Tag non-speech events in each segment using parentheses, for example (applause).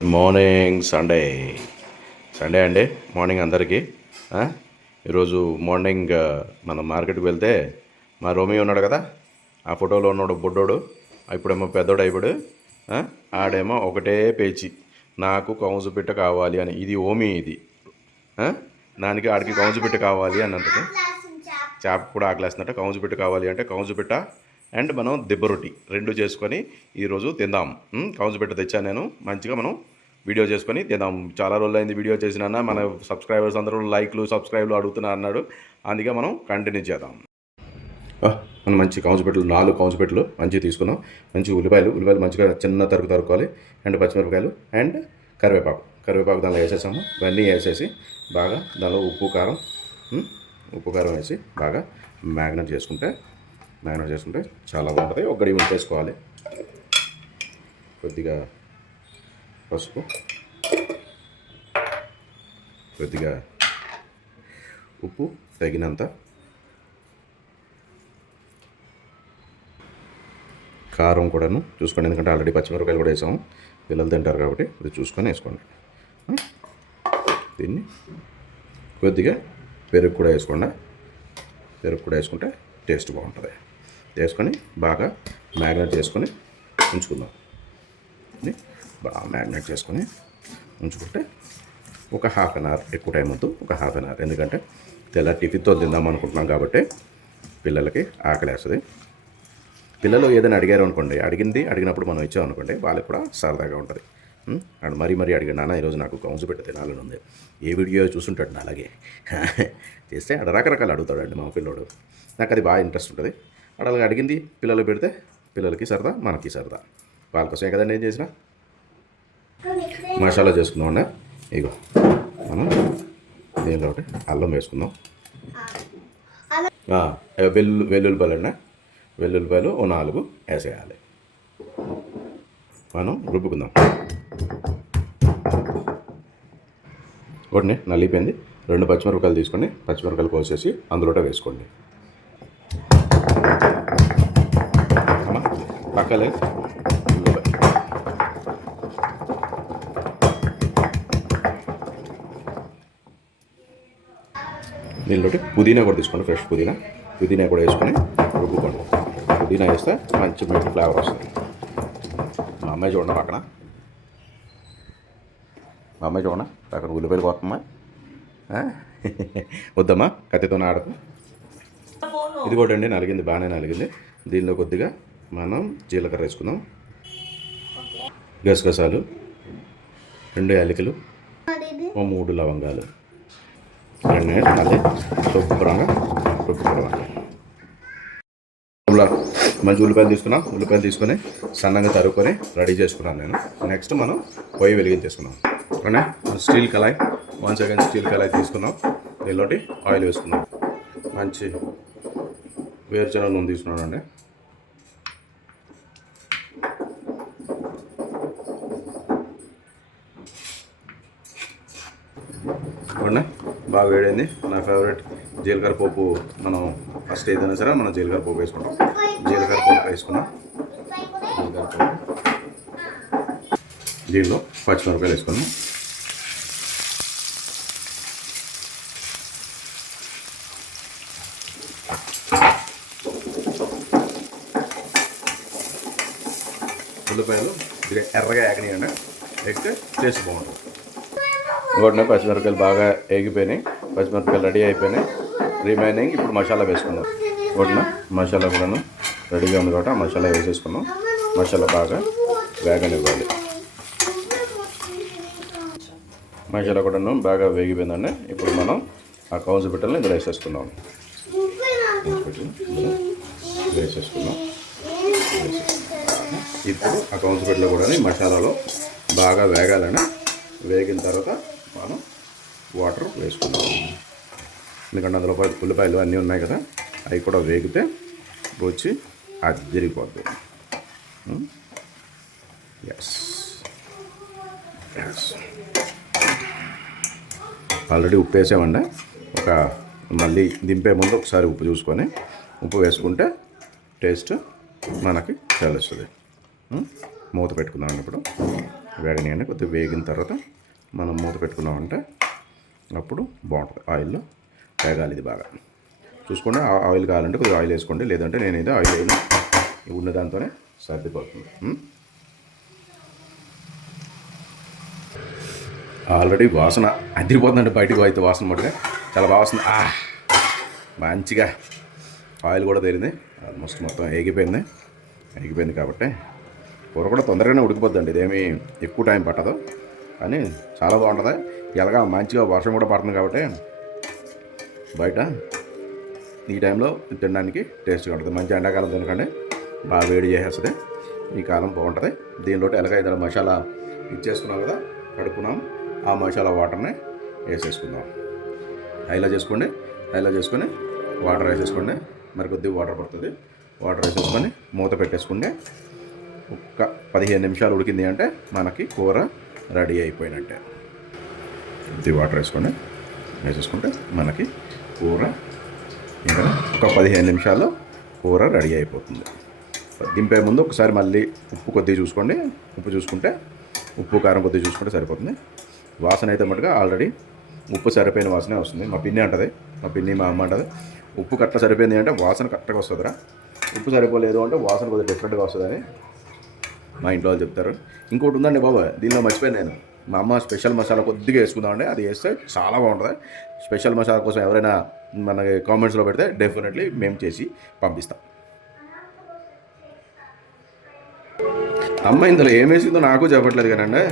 Morning Sunday Sunday అండి morning అందరికీ? ఈరోజు మార్నింగ్ మనం మార్కెట్కి వెళ్తే మా రోమి ఉన్నాడు కదా ఆ ఫోటోలో ఉన్నాడు బుడ్డోడు ఇప్పుడేమో పెద్దోడు అయిపోడు? ఆడేమో ఒకటే పేచి నాకు కౌజు పిట్ట కావాలి అని. ఇది ఓమి ఇది? దానికి ఆడికి కౌజు పిట్ట కావాలి అని అంటది చేప. కూడా ఆకలేస్తుందట కౌజు పిట్ట కావాలి అంటే కౌజు పిట్ట అండ్ మనం దిబ్బ రొట్టి రెండు చేసుకొని ఈరోజు తిందాం. ఉమ్, పెట్ట తెచ్చాను నేను. మంచిగా మనం వీడియో చేసుకొని తిందాం. చాలా రోజులు అయింది వీడియో చేసినా మన సబ్స్క్రైబర్స్ అందరూ లైక్లు సబ్స్క్రైబ్లు అడుగుతున్నారు అన్నాడు. అందుకే మనం కంటిన్యూ చేద్దాం. మనం మంచి కౌంచుపెట్టలు నాలుగు కౌంచుపెట్టలు మంచిగా తీసుకున్నాం. మంచి ఉల్లిపాయలు ఉల్లిపాయలు మంచిగా చిన్న తరుకు తరుక్కోవాలి. అండ్ పచ్చిమిరపకాయలు అండ్ కరివేపాకు. కరివేపాకు దానిలో వేసేసాము. ఇవన్నీ వేసేసి బాగా దానిలో ఉప్పు కారం ఉప్పు కారం వేసి బాగా మ్యాగ్నెట్ చేసుకుంటే మ్యారినేట్ చేసుకుంటే చాలా బాగుంటుంది. ఒక గడి ఉంచేసుకోవాలి కొద్దిగా పసుపు కొద్దిగా ఉప్పు తగినంత కారం కూడాను చూసుకోండి. ఎందుకంటే ఆల్రెడీ పచ్చిమిరపకాయలు కూడా వేసాము. పిల్లలు తింటారు కాబట్టి ఇది చూసుకొని వేసుకోండి. దీన్ని కొద్దిగా పెరుగు కూడా వేసుకోండి. పెరుగు కూడా వేసుకుంటే టేస్ట్ బాగుంటుంది. వేసుకొని బాగా మ్యాగ్నెట్ చేసుకొని ఉంచుకుందాం. బాగా మ్యాగ్నెట్ చేసుకొని ఉంచుకుంటే ఒక హాఫ్ అన్ అవర్ ఎక్కువ టైం వద్దు ఒక హాఫ్ అన్ అవర్. ఎందుకంటే తెల్ల టిఫిన్తో తిందాం అనుకుంటున్నాం కాబట్టి పిల్లలకి ఆకలి వేస్తుంది పిల్లలు ఏదైనా అడిగారు అనుకోండి అడిగింది అడిగినప్పుడు మనం ఇచ్చాం అనుకోండి వాళ్ళకి కూడా సరదాగా ఉంటుంది. అండ్ మరీ మరీ అడిగాడు నాన్న ఈరోజు నాకు కౌన్సు పెట్టి తినాలని ఉంది. ఏ వీడియో చూస్తుంటాడు నా అలాగే (laughs) చేస్తే ఆడ రకరకాలు అడుగుతాడండి మా పిల్లోడు. నాకు అది బాగా ఇంట్రెస్ట్ ఉంటుంది. అడలుగా అడిగింది పిల్లలు పెడితే పిల్లలకి సరదా మనకి సరదా. వాళ్ళ కోసమే కదండి ఏం చేసిన? మసాలా చేసుకుందాం ఇగో మనం దీనిలో ఒకటి అల్లం వేసుకుందాం. వెల్లు వెల్లుల్లిపాయలు అన్న. వెల్లుల్లిపాయలు ఓ నాలుగు వేసేయాలి. మనం రుబ్బుకుందాం. ఒకటిని నల్లిపోయింది రెండు పచ్చిమిరపకాయలు తీసుకోండి పచ్చిమిరపకాయలు కోసేసి అందులోట వేసుకోండి. పక్కలే. దీనిలోకి పుదీనా కూడా తీసుకోండి ఫ్రెష్ పుదీనా. పుదీనా కూడా వేసుకొని రుబ్బుకోండి. పుదీనా వేస్తే మంచి మంచి ఫ్లేవర్ వస్తుంది. మా అమ్మాయి చూడండి పక్కన. మా అమ్మాయి చూడండి. అక్కడ ఉల్లిపాయలు కోతమ్మా వద్దమ్మా కత్తితో ఆడదు ఇది కూడా అండి నలిగింది బాగానే నలిగింది. దీనిలో కొద్దిగా మనం జీలకర్ర వేసుకుందాం. గసగసాలు రెండు యాలకులు ఓ మూడు లవంగాలు. రెండు మళ్ళీ శుభ్రంగా రుబ్బుకోవాలి. మంచి ఉల్లిపాయలు తీసుకున్నాం. ఉల్లిపాయలు తీసుకొని సన్నగా తరుక్కొని రెడీ చేసుకున్నాను నేను. నెక్స్ట్ మనం పొయ్యి వెలిగించేసుకున్నాం ఓకే స్టీల్ కళాయి వన్ సెకండ్ స్టీల్ కళాయి తీసుకున్నాం. దీనిలోటి ఆయిల్ వేసుకున్నాం మంచి వేరుచెనగ నూనె తీసుకున్నాను బాగా వేడైంది. నా ఫేవరెట్ జీలకర్ర పోపు మనం ఫస్ట్ ఏదైనా సరే మనం జీలకర్ర పోపు వేసుకుంటాం. జీలకర్ర పోపు వేసుకున్నాం. జీలకర్ర పోపు. దీనిలో పచ్చిమిరపకాయలు వేసుకున్నాం ఉల్లిపాయలు ఎర్రగా ఏగనియండి ఎక్కితే టేస్ట్ బాగుంటుంది. ఇంకోటి పచ్చిమిరపకాయలు బాగా వేగిపోయినాయి పచ్చిమిరపకాయలు రెడీ అయిపోయినాయి. రిమైనింగ్ ఇప్పుడు మసాలా వేసుకుందాం. ఇంకోటిన మసాలా కూడాను రెడీగా ఉంది కాబట్టి ఆ మసాలా వేసేసుకున్నాం మసాలా బాగా వేగనివ్వాలి. మసాలా కూడాను బాగా వేగిపోయిందండి. ఇప్పుడు మనం ఆ కౌజు బిట్టలను ఇందులో వేసేసుకున్నాం వేసేసుకున్నాం ఇప్పుడు ఆ కౌన్స్ బిట్టలో కూడా మసాలాలో బాగా వేగాలని వేగిన తర్వాత మనం వాటర్ వేసుకుందాం. ఎందుకంటే అందులో ఉల్లిపాయలు అన్నీ ఉన్నాయి కదా అవి కూడా వేగితే వచ్చి అద్దరిపోద్ది ఎస్ ఎస్ ఆల్రెడీ ఉప్పు వేసామండి. ఒక మళ్ళీ దింపే ముందు ఒకసారి ఉప్పు చూసుకొని ఉప్పు వేసుకుంటే టేస్ట్ మనకి తెలుస్తుంది. మూత పెట్టుకుందాం ఇప్పుడు. వేగనీయండి కొద్దిగా వేగిన తర్వాత మనం మూత పెట్టుకున్నామంటే అప్పుడు బాగుంటుంది ఆయిల్లో వేగాలి ఇది బాగా. చూసుకోండి ఆ ఆయిల్ కావాలంటే కొద్దిగా ఆయిల్ వేసుకోండి లేదంటే నేను ఇది ఆయిల్ వేయను. ఉన్న దాంతోనే సర్దిపోతుంది ఆల్రెడీ వాసన అదిరిపోతుందండి బయటకు అయితే వాసన మట్టుగా. చాలా బాగా వస్తుంది. ఆ మంచిగా ఆయిల్ కూడా తేలింది. ఆల్మోస్ట్ మొత్తం ఏగిపోయింది. ఏగిపోయింది కాబట్టి కూర కూడా తొందరగానే ఉడికిపోద్దండి. ఇదేమీ ఎక్కువ టైం పట్టదు. కానీ చాలా బాగుంటుంది. ఎలాగా మంచిగా వర్షం కూడా పడుతుంది కాబట్టి బయట ఈ టైంలో తినడానికి టేస్ట్గా ఉంటుంది. మంచి ఎండాకాలం తినకండి. బాగా వేడి చేసేస్తుంది. ఈ కాలం బాగుంటుంది. దీనిలో ఎలాగ ఇద్దరు మసాలా ఇచ్చేసుకున్నాం కదా కడుక్కున్నాం. ఆ మసాలా వాటర్ని వేసేసుకుందాం. హైలా చేసుకోండి. హైలా చేసుకొని వాటర్ వేసేసుకోండి. మరి కొద్దిగా వాటర్ పడుతుంది. వాటర్ వేసేసుకొని మూత పెట్టేసుకుంటే ఒక్క పదిహేను నిమిషాలు ఉడికింది అంటే మనకి కూర రెడీ అయిపోయినట్టే. ఇది వాటర్ వేసుకొని వేసేసుకుంటే మనకి కూర ఇంకా ఒక పదిహేను నిమిషాల్లో కూర రెడీ అయిపోతుంది. దింపే ముందు ఒకసారి మళ్ళీ ఉప్పు కొద్దిగా చూసుకోండి. ఉప్పు చూసుకుంటే ఉప్పు కారం కొద్దిగా చూసుకుంటే సరిపోతుంది. వాసన అయితే మటుగా ఆల్రెడీ ఉప్పు సరిపోయిన వాసనే వస్తుంది. మా పిన్ని అంటది మా పిన్ని మా అమ్మ అంటది ఉప్పు కట్ట సరిపోయింది అంటే వాసన కరెక్ట్గా వస్తుందిరా. ఉప్పు సరిపోలేదు అంటే వాసన కొద్దిగా డిఫరెంట్గా వస్తుందని మా ఇంట్లో వాళ్ళు చెప్తారు. ఇంకోటి ఉందండి బాబా దీనిలో మర్చిపోయాను నేను. మా అమ్మ స్పెషల్ మసాలా కొద్దిగా వేసుకుందామండి. అది వేస్తే చాలా బాగుంటుంది. స్పెషల్ మసాలా కోసం ఎవరైనా మనకి కామెంట్స్లో పెడితే డెఫినెట్లీ మేము చేసి పంపిస్తాం. అమ్మ ఇందులో ఏం వేసిందో నాకు చెప్పట్లేదు కానండి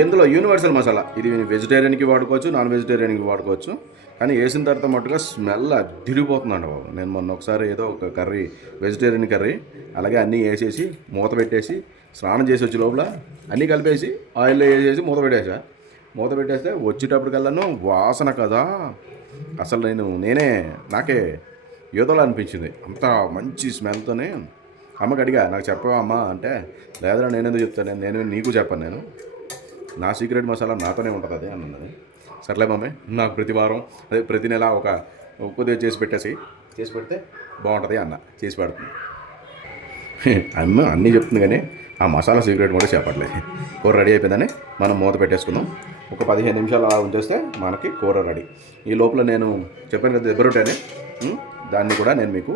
ఇందులో యూనివర్సల్ మసాలా. ఇది వెజిటేరియన్కి వాడుకోవచ్చు నాన్ వెజిటేరియన్కి వాడుకోవచ్చు. కానీ వేసిన తర్వాత మట్టుగా స్మెల్ అదిరిపోతుందండి బాబు. నేను మొన్న ఒకసారి ఏదో ఒక కర్రీ వెజిటేరియన్ కర్రీ అలాగే అన్నీ వేసేసి మూత పెట్టేసి స్నానం చేసి వచ్చి లోపల అన్నీ కలిపేసి ఆయిల్లో వేసేసి మూత పెట్టేసా. మూత పెట్టేస్తే వచ్చేటప్పటికల్లాను వాసన కదా. అసలు నేను నేనే నాకే ఏదోలా అనిపించింది. అంత మంచి స్మెల్తోనే అమ్మకి అడిగా నాకు చెప్పవా అమ్మ? అంటే లేదురా నేనేందుకు చెప్తాను? నేను నీకు చెప్పాను నేను. నా సీక్రెట్ మసాలా నాతోనే ఉంటుంది అది అన్నది. సర్లే మమ్మీ నాకు ప్రతి వారం అదే ప్రతి నెల ఒక కొద్దిగా చేసి పెట్టేసి చేసి పెడితే బాగుంటుంది అన్న. చేసి పెడుతుంది. అమ్మ అన్నీ చెప్తుంది కానీ ఆ మసాలా సీక్రెట్ కూడా చెప్పట్లేదు కూర రెడీ అయిపోయిందని మనం మూత పెట్టేసుకుందాం. ఒక పదిహేను నిమిషాలు అలా ఉంచేస్తే మనకి కూర రెడీ. ఈ లోపల నేను చెప్పాను కదా దెబ్బరొట్టేనే దాన్ని కూడా నేను మీకు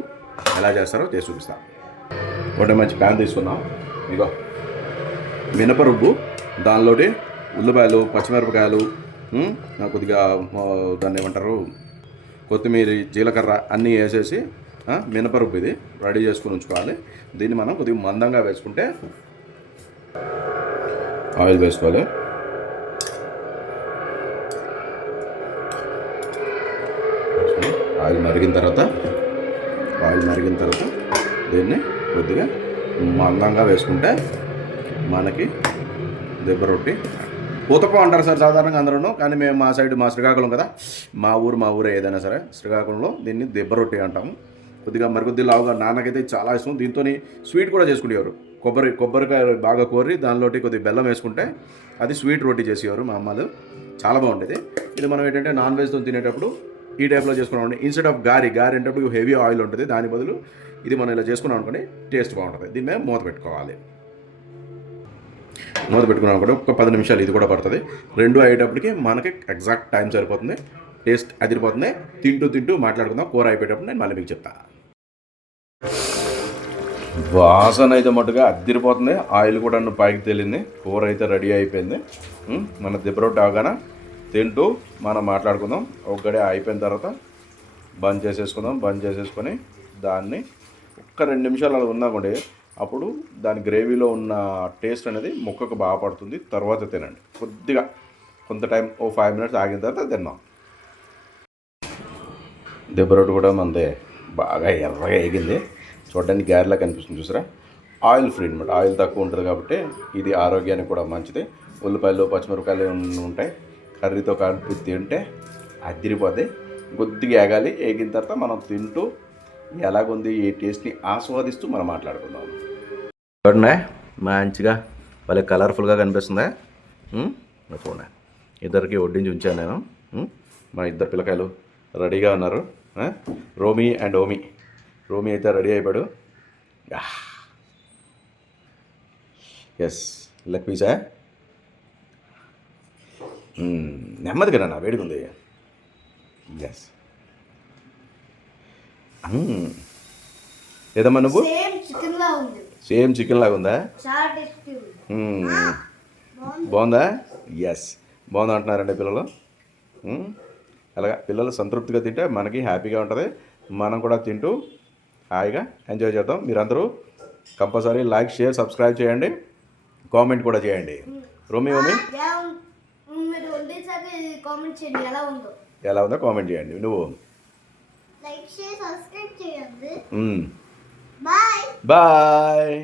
ఎలా చేస్తారో చేసి చూపిస్తాను ఒకటి మంచి ప్యాన్ తీసుకుందాం. ఇగో మినపరుబ్బు దానిలోటి ఉల్లిపాయలు పచ్చిమిరపకాయలు కొద్దిగా దాన్ని ఏమంటారు కొత్తిమీర జీలకర్ర అన్నీ వేసేసి మినపరుబ్బు ఇది. రెడీ చేసుకుని ఉంచుకోవాలి. దీన్ని మనం కొద్దిగా మందంగా వేసుకుంటే ఆయిల్ వేసుకోవాలి ఆయిల్ మరిగిన తర్వాత ఆయిల్ మరిగిన తర్వాత దీన్ని కొద్దిగా మందంగా వేసుకుంటే మనకి దెబ్బ రొట్టి పూతపం అంటారు సార్ సాధారణంగా అందరూ కానీ మేము మా సైడ్ మా శ్రీకాకుళం కదా. మా ఊరు మా ఊరే ఏదైనా సరే శ్రీకాకుళంలో దీన్ని దెబ్బ రొట్టి అంటాము. కొద్దిగా మరికొద్ది లావుగా నాన్నకైతే చాలా ఇష్టం. దీంతో స్వీట్ కూడా చేసుకునేవారు కొబ్బరి కొబ్బరికాయ బాగా కోరి దానిలోటి కొద్దిగా బెల్లం వేసుకుంటే అది స్వీట్ రోటీ చేసేవారు మా అమ్మలు. చాలా బాగుండేది. ఇది మనం ఏంటంటే నాన్ వెజ్తో తినేటప్పుడు ఈ టైప్లో చేసుకున్నాం ఇన్స్టెడ్ ఆఫ్ గారి గారి అంటే హెవీ ఆయిల్ ఉంటుంది. దాని బదులు ఇది మనం ఇలా చేసుకున్నాం అనుకోండి టేస్ట్ బాగుంటుంది. దీని మీద మూత పెట్టుకోవాలి. మూత పెట్టుకున్నాం అనుకోండి ఒక పది నిమిషాలు ఇది కూడా పడుతుంది. రెండు అయ్యేటప్పటికి మనకి ఎగ్జాక్ట్ టైం సరిపోతుంది. టేస్ట్ అదిరిపోతుంది. తింటూ తింటూ మాట్లాడుకుందాం. కూర అయిపోయేటప్పుడు నేను మళ్ళీ మీకు చెప్తాను వాసన అయితే మట్టుగా అద్దరిపోతుంది. ఆయిల్ కూడా పైకి తేలింది. కూర అయితే రెడీ అయిపోయింది. మన దిబ్బరొట్టి అవగానే తింటూ మనం మాట్లాడుకుందాం. ఒక గడి అయిపోయిన తర్వాత బంద్ చేసేసుకుందాం. బంద్ చేసేసుకొని దాన్ని ఒక్క రెండు నిమిషాలు అలా ఉందామండి అప్పుడు దాని గ్రేవీలో ఉన్న టేస్ట్ అనేది ముక్కకు బాగా పడుతుంది. తర్వాత తినండి. కొద్దిగా కొంత టైం ఓ ఫైవ్ మినిట్స్ ఆగిన తర్వాత తిన్నాం. దెబ్బరొట్టు కూడా మనదే బాగా ఎర్రగా ఎగింది చూడడానికి గారెలా కనిపిస్తుంది చూసారా? ఆయిల్ ఫ్రీ అనమాట ఆయిల్ తక్కువ ఉంటుంది కాబట్టి ఇది ఆరోగ్యానికి కూడా మంచిది. ఉల్లిపాయలు పచ్చిమిరపకాయలు ఉంటాయి కర్రీతో కలిపి తింటే అదిరిపోద్ది. కొద్దిగా ఏగాలి ఏగిన తర్వాత మనం తింటూ ఎలాగుంది ఏ టేస్ట్ని ఆస్వాదిస్తూ మనం మాట్లాడుకుందాం. చూడండి మంచిగా భలే కలర్ఫుల్గా కనిపిస్తుందా. చూడండి. ఇద్దరికి వడ్డించి ఉంచాను నేను. మా ఇద్దరు పిల్లకాయలు రెడీగా ఉన్నారు. రోమి అండ్ ఓమి. రోమి అయితే రెడీ అయిపోయాడు. ఎస్ లెగ్ పీసా. నెమ్మదిగా నా వేడిగా ఉంది. ఎస్ ఏదమ్మా నువ్వు? సేమ్ చికెన్ లాగా ఉందా. ఉంది? మ్మ్. బాగుంది. ఎస్ బాగుందా అంటున్నారండి పిల్లలు. అలాగా పిల్లలు సంతృప్తిగా తింటే మనకి హ్యాపీగా ఉంటుంది. మనం కూడా తింటూ హాయిగా ఎంజాయ్ చేద్దాం. మీరందరూ కంపల్సరీ లైక్ షేర్ సబ్స్క్రైబ్ చేయండి. కామెంట్ కూడా చేయండి. రోమి రోమి ఎలా ఉంది? కామెంట్ చేయండి. ఎలా ఉందో ఎలా ఉందో కామెంట్ చేయండి నువ్వు బాయ్.